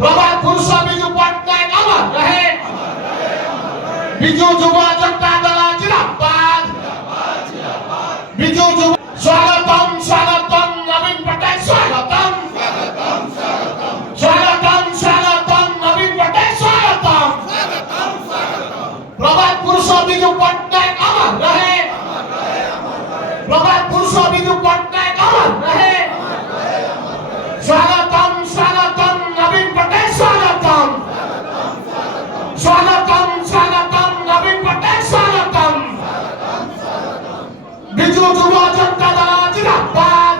प्रभात पुरुष बिजू पट्टनायक अमर रहे बिजू युवा जनता दल जिंदाबाद बिजू युवा स्वागतम स्वागतम नवीन पटनायक स्वागतम स्वागतम स्वागतम नवीन पटनायक स्वागतम प्रभात पुरुष बिजू पट्टनायक अमर रहे प्रभात पुरुष बिजू पट्टनायक अमर रहे स्वागतम स्वागतम नवीन पटनायक स्वागतम स्वागतम स्वागतम नवीन पटनायक स्वागतम बिजू युवा जनता दल जिंदाबाद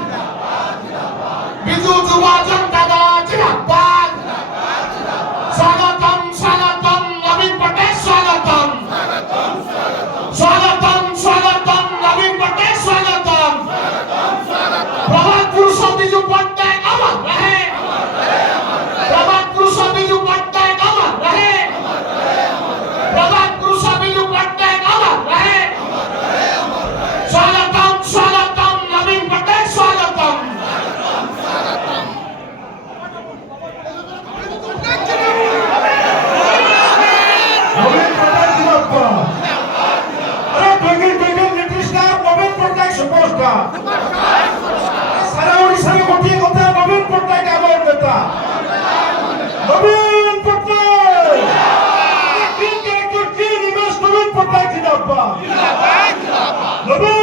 बिजू युवा जनता दल जिंदाबाद स्वागतम स्वागतम नवीन पटनायक स्वागतम स्वागतम स्वागतम नवीन पटनायक स्वागतम प्रभात पुरुष बिजू पट्टनायक अमर रहे प्रभात पुरुष बिजू पट्टनायक अमर रहे प्रभात पुरुष बिजू पट्टनायक अमर रहे स्वागतम स्वागतम नवीन पटनायक स्वागतम नवीन पटनायक जिंदाबाद अरे बेगिन बेगिन नीतीश कुमार नवीन पटनायक सुपरस्टार सारा ओडिशा में गोटे कथा नवीन पटनायक आमर नेता नवीन पटनायक निवेश नवीन पटनायक जिंदाबाद नवीन